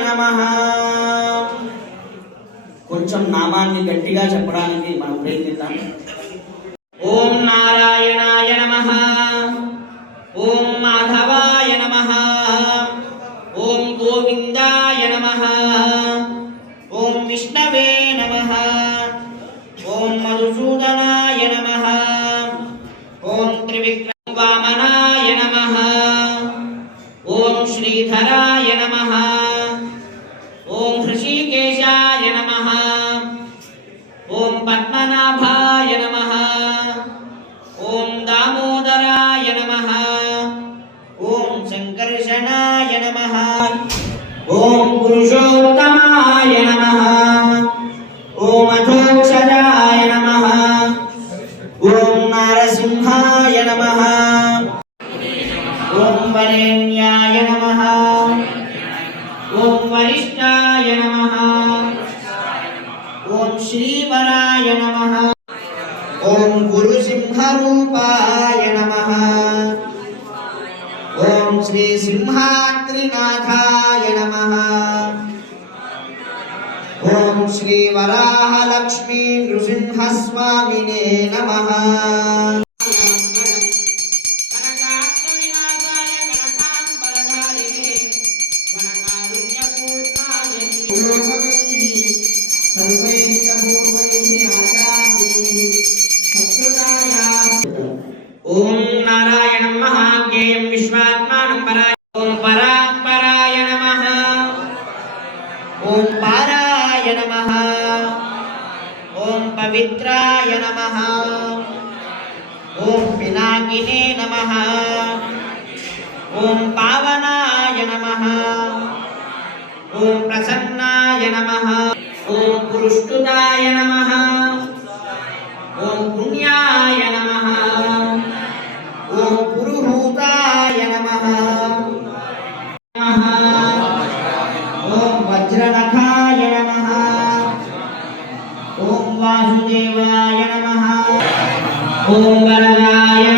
నమ. కొంచెం నామాన్ని గట్టిగా చెప్పడానికి మనం ప్రయత్నిద్దాం. ఓం నారాయణాయ నమ. ఓం మాధవాయ నమ. ఓం గోవిందాయ నమ. ఓం విష్ణవే నమ. ఓం మధుసూదనాయ నమ. ఓం త్రివిక్రమ వామనాయ నమ. ఓం శ్రీధరా गजाननाभाय नमः। ॐ दामोदराय नमः। ॐ शङ्कर्षणाय नमः। ॐ पुरुषोत्तमाय नमः। ॐ अधोक्षराय नमः। ॐ नरसिंहाय नमः। ॐ वरेण्याय नमः। ॐ वरिष्ठाय नमः। ॐ श्रीवरा नमः। ॐ गुरुसिंहरूपाय नमः। ॐ श्रीसिंहाद्रिनाथाय नमः। ॐ श्रीवराहलक्ष्मी नृसिंहस्वामिने नमः। Thank you. ఓం నారాయణం మహాజ్ఞేయం విశ్వాత్మానం పరాయ ఓం పరాత్పరాయ నమ ఓం పారాయ నమ ఓం పవిత్రాయ నమ ఓం పినాకినే నమ ఓం పావనాయ నమ ఓం ప్రసన్నాయ నమ ఓం పురుష్టుతాయ నమ ओम वरदाय